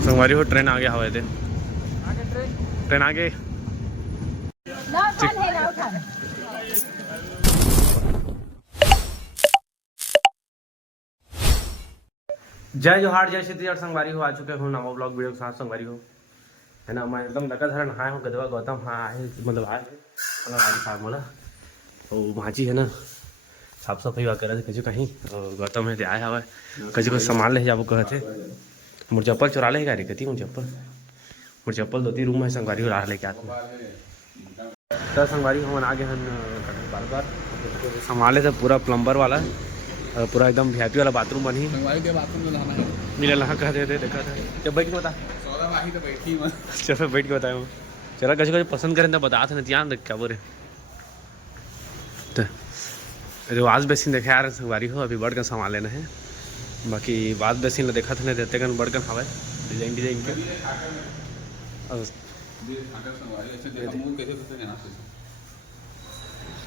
संगवारी हो ट्रेन आ गया हवा थे ट्रेन आ गए जय जोहार जय श्री संगवारी हो आ चुके हो नवा ब्लॉग वीडियो के साथ संगवारी हो है ना मैं एकदम लगा धरण नहाए हो गदवा गौतम हाँ आए मतलब आए मतलब आज साहब मोला और भाजी है ना साफ सफाई वा करे कछु कहीं और गौतम है आए हवा कछु कुछ सामान ले जाबो कहते मोर चप्पल चुरा ले गाड़ी कती मोर चप्पल दो तीन रूम में संगवारी हो रहा लेके आते तो संगवारी हम आ गए हैं बार बार संभाले थे पूरा प्लम्बर वाला पूरा एकदम वीआईपी वाला बाथरूम बनी संगवारी के बाथरूम में नहाना है मिले नहा कह देते देखा था जब बैठ के बता सौदा बाही तो बैठी मत चलो बैठ के बताया चला कभी कभी पसंद करें तो बता थे ध्यान रख क्या बोले तो वाश बेसिन देखे यार संगवारी हो अभी बढ़ कर सामान लेना है बाकी वाश बेसिन देखा था नहीं देते कन बढ़ कर हवा डिजाइन डिजाइन के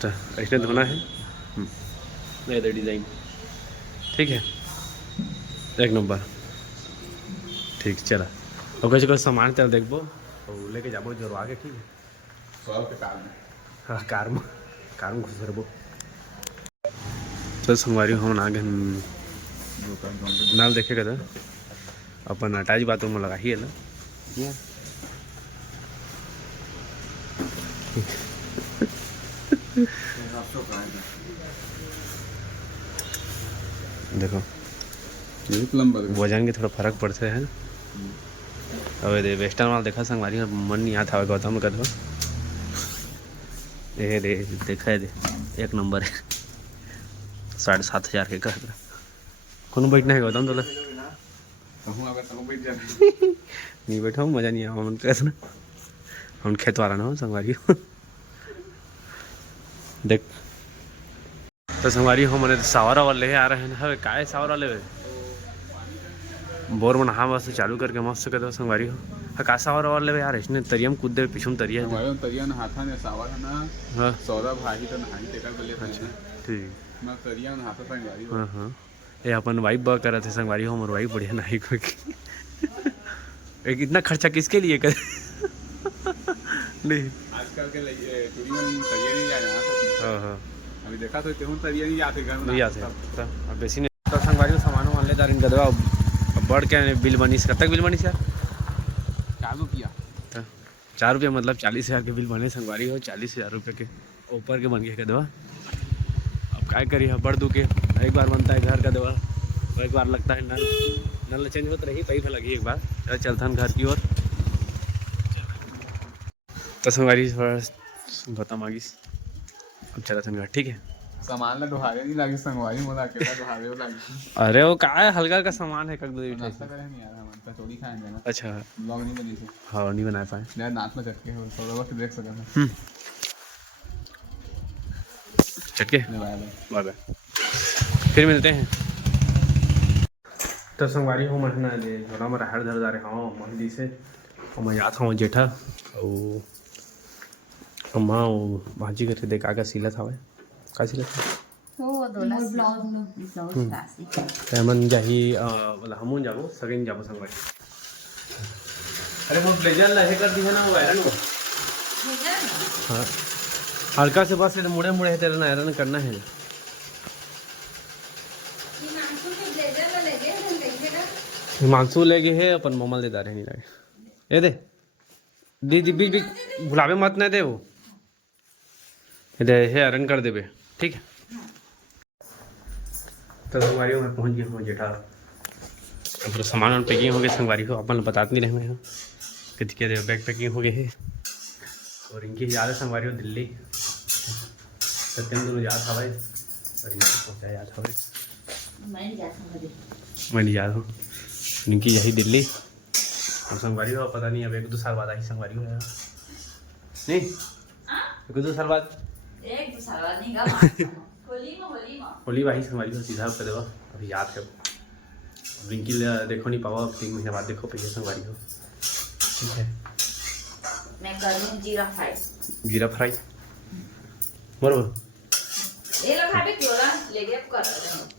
तो ऐसे धोना है नहीं दे डिजाइन ठीक है एक नंबर ठीक चला और कैसे कोई सामान तेरा देखबो और लेके जाबो जोरवा के ठीक है हाँ कार में घुस रबो तो संगवारी हम आ गए नाल देखे का अपन अटैच बाथरूम में लगा ही है ना देखो वजन के थोड़ा फर्क पड़ते हैं अब दे वेस्टर्न वाला देखा संगवारी में मन नहीं आता गौतम का तो ये दे देखा है दे एक नंबर है 7,500 के कह कौन बैठना है गौतम तोला नहीं बैठा हूँ मज़ा नहीं आया मन कैसे ना हम खेत वाला ना हो संगवारी देख तो संगवारी हो मैंने सावरा वाले ले आ रहे हैं काय सावरा ले बोर में नहा मस्त चालू करके मस्त कर दो संगवारी हो का सावरा वाले यार इसने तरियम कूद दे पीछे तरिया है तरिया नहाता ने सावरा ना हां सौदा भाई तो नहाई तेकर बले ठीक मैं तरिया नहाता संगवारी हां हां ये अपन वाइफ बा कर थे संगवारी हो मोर वाइफ बढ़िया नहाई को एक इतना खर्चा किसके लिए कर नहीं आजकल के लिए टूरी में तरिया नहीं जाना हां हां अभी देखा तो तेहू तरिया नहीं जाते घर में नहीं आते अब बेसी नहीं तो संगवारी सामान मान ले दारिन गदवा बढ़ के बिल बनीस कब तक बिल बनीस यार 4 रुपया 4 रुपया मतलब 40,000 के बिल बने संगवारी हो 40,000 रुपये के ऊपर के बन गए का दवा अब क्या करिए बढ़ दू के एक बार बनता है घर का दवा एक बार लगता है नल चेंज होता रही पैसा लगी एक बार चलता है घर की ओर तो संगवारी थोड़ा गौतम आगिस अब चला था घर ठीक है सामान ला दोहारे नहीं लागी संगवारी मोला अकेला दोहारे हो लागी अरे वो का है हल्का का सामान है कब नाश्ता करे नहीं यार हम कचौड़ी खाए ना अच्छा ब्लॉग नहीं बनी थी हाँ नहीं बना पाए यार नाच में चटके हो थोड़ा वक्त देख सका चटके बाय बाय बाय फिर मिलते हैं तो संगवारी हो महीना ले थोड़ा मेरा हर धर जा रहे हाँ मंदी से और मैं याद हूँ जेठा और अम्मा भाजी करके देख आगे सिला था का सिला था मन जाही मतलब हम जाबो सगेन जाबो संगवारी अरे वो ब्लेजर लहे कर दी है ना वो आयरन को हाँ हल्का से बस मुड़े मुड़े तेरा ना आयरन करना है हिमांशु ले गए है अपन मोमल दे दारे नहीं लगे ये दे दी बीच बीच भुलावे मत नहीं दे वो दे है आयरन कर देबे ठीक है तो संगवारी में पहुंच गए हूँ जेठा पूरा सामान पैकिंग हो गए संगवारी को अपन बताते नहीं रहे कितनी के बैग पैकिंग हो गए है और इनकी याद है संगवारी हो दिल्ली सत्यम दोनों याद था भाई और इनकी पहुँचा याद था भाई मैं नहीं याद हूँ इनकी यही दिल्ली और संगवारी हो पता नहीं अब 1-2 साल बाद आई संगवारी हो नहीं 1-2 साल बाद होली भाई संगवारी हो सीधा कर देवा अभी याद कर रिंकी देखो नहीं पावा 3 महीने बाद देखो पहले संगवारी हो ठीक है मैं करूँ जीरा फ्राई बरोबर ये लोग खाते क्यों ना लेके अब कर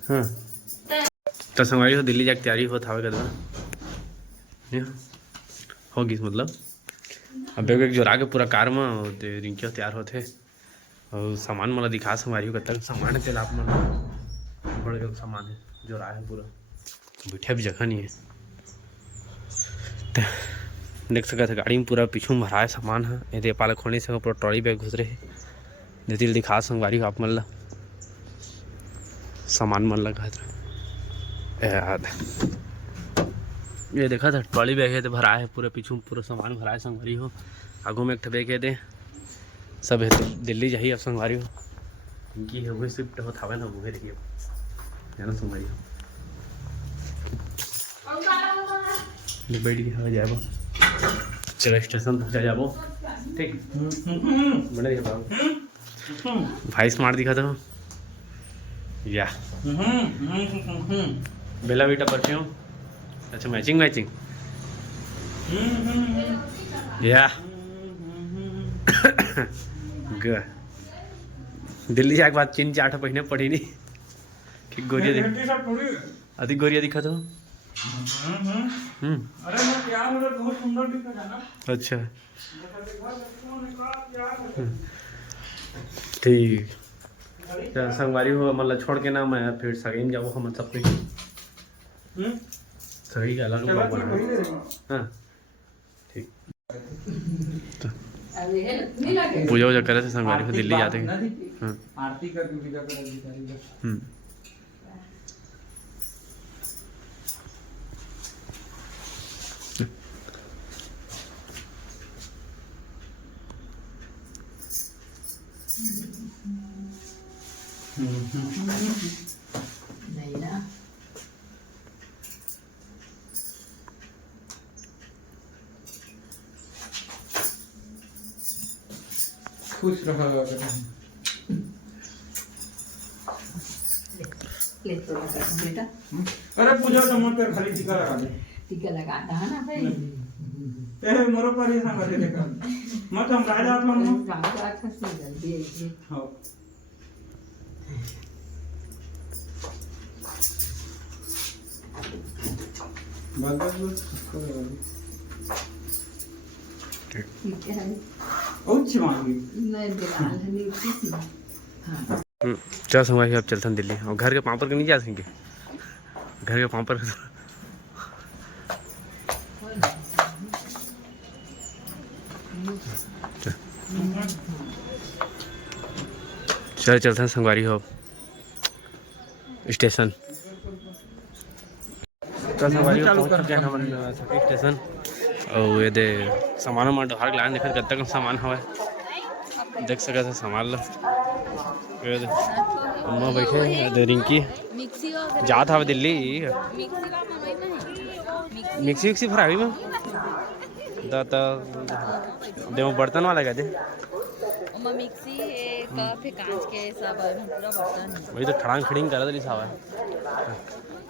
हाँ तो संगवारी हो दिल्ली जाके तैयारी हो था कदम होगी मतलब अब बैग वैग जोरा के पूरा कार में ते रिंकी तैयार होते और सामान मला दिखा संगवारी हो कतक सामान है तेल आप मन बड़ गल सामान है जोरा है पूरा बैठे भी जगह नहीं है देख सकते थे गाड़ी में पूरा पीछू में भरा है सामान है ये पाले खोलने से पूरा ट्रॉली बैग घुस रहे दिल दिखा संगवारी हो आप मन ला सामान मन लगा याद ये देखा था ट्रॉली बैग है तो भरा है पूरा पीछू पूरा सामान भरा है संगवारी हो आगू में एक बैग है दे सब है तो दिल्ली जाइए अब संगवारी हो इनकी है वही शिफ्ट हो था ना वो देखिए है ना संगवारी हो बैठ गया जाबो चलो स्टेशन तक जाबो ठीक बड़े बाबू भाई स्मार्ट दिखा था या बेला बेटा परफ्यूम अच्छा मैचिंग मैचिंग या दिल्ली जाके बाद 3-4 महीने पड़ी नहीं कि गोरिया अधिक गोरिया दिखा तो अरे मैं क्या मतलब बहुत सुंदर दिखा था ना। अच्छा ठीक संगवारी हो मतलब छोड़ के ना मैं फिर सगई में जाबो हम सब कुछ सगई का अलग ब्लॉग बना हाँ ठीक पूजा वूजा करे थे संगवारी को दिल्ली जाते हैं आरती का पूजा कर नहीं ना खुश रहा ले तो लगा बेटा अरे पूजा तो मत कर खाली टीका लगा दे टीका लगाता है ना भाई ए मोरो परेशान कर देगा मत हम राजा था हम राजा अच्छा से जल्दी है हां बस ठीक है अच्छी मांगी मैं दिलाल है नहीं हां चल संगवारी अब चलते हैं दिल्ली और घर के पाँव पर नहीं जा सकेंगे घर के पाँव पर चल चलते हैं संगवारी हो स्टेशन तो संगवारी हो पहुंच चुके हैं हम सखी स्टेशन और ये दे सामान वामान ढोहार के लाइन देखा कब तक सामान हवा देख सका था सामान ला ये दे अम्मा बैठे दे रिंकी जा था दिल्ली मिक्सी विक्सी भरावी में दाता दे बर्तन वाला क्या दे मिक्सी है कप है कांच के सब पूरा बर्तन वही तो खड़ांग खड़ींग करा दली सावा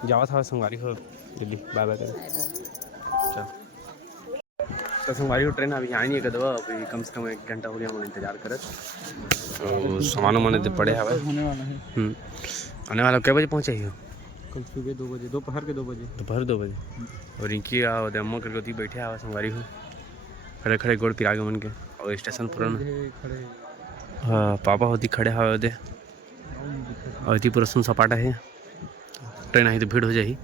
जावा था संगवारी हो दिल्ली बाय बाय कर चल तो संगवारी हो ट्रेन अभी आई नहीं है कदवा अभी कम से कम 1 घंटा हो गया हम इंतजार करत तो सामान माने पड़े हवे होने वाला है आने वाला कै बजे पहुंचे हो कल सुबह 2 बजे दोपहर के 2 बजे दोपहर 2 बजे और रिंकी आओ अम्मा करके उती बैठे आवा संगवारी हो खड़े खड़े गोड़ पिरा के मन के और स्टेशन पुराना खड़े हाँ पापा होती खड़े हवे दे और इतनी पूरा सुन सपाटा है ट्रेन आई तो भीड़ हो जाएगी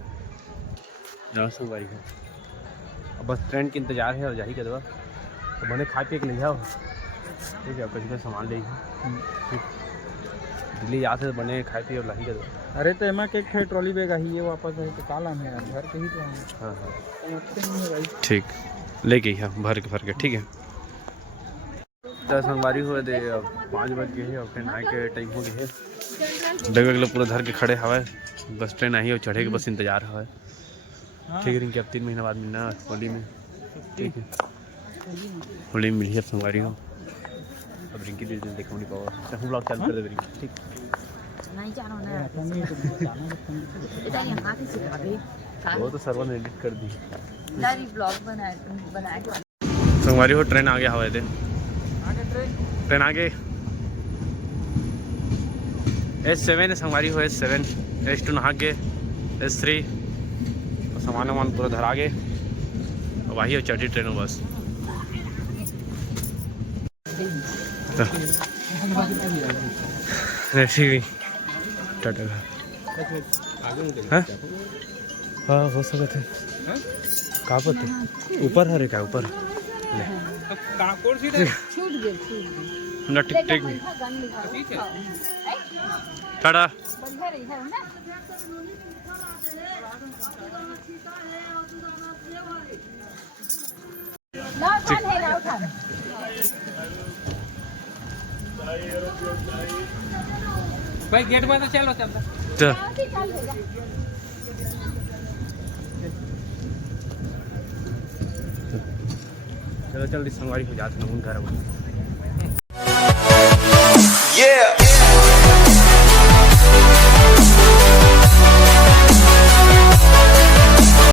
जाओ संगवारी हो अब बस ट्रेन के इंतजार है और जाही के दवा तो बने खा पी के ले जाओ ठीक है कहीं सामान ले दिल्ली जाते तो बने खाए पी और लाही के दवा अरे तो एमा के ट्रॉली बैग आई है वापस है तो काला में घर के ही तो हाँ हाँ भाई ठीक लेके ही भर के ठीक है तो संगवारी हुए दे 5 बज गए और ट्रेन आए के टाइम हो गए है डग पूरा धर के खड़े हवा बस ट्रेन आई और चढ़े के बस इंतजार हवा ठीक है रिंकी अब 3 महीना बाद मिलना होली में ठीक है होली में मिली अब संगवारी हो अब रिंकी दिन देखो नहीं पाओ हम ब्लॉग चालू कर दे रिंकी ठीक नहीं जाना ना बेटा यहाँ से सिखा दे वो तो सर्वर ने एडिट कर दी लारी ब्लॉग बना के संगवारी हो ट्रेन आ गया हवा थे ट्रेन आगे S7 है संगवारी हो S7 S2 नहा के S3 सामान वामान पूरा धरा गए वाही और चढ़ी ट्रेन बस टाटा हाँ हो सकते थे कहाँ पर थे ऊपर हरे क्या ऊपर ठीक ठीक टाटा भाई गेट में तो चलो चलता चलो जल्दी संगवारी हो जाते हैं घर में Yeah.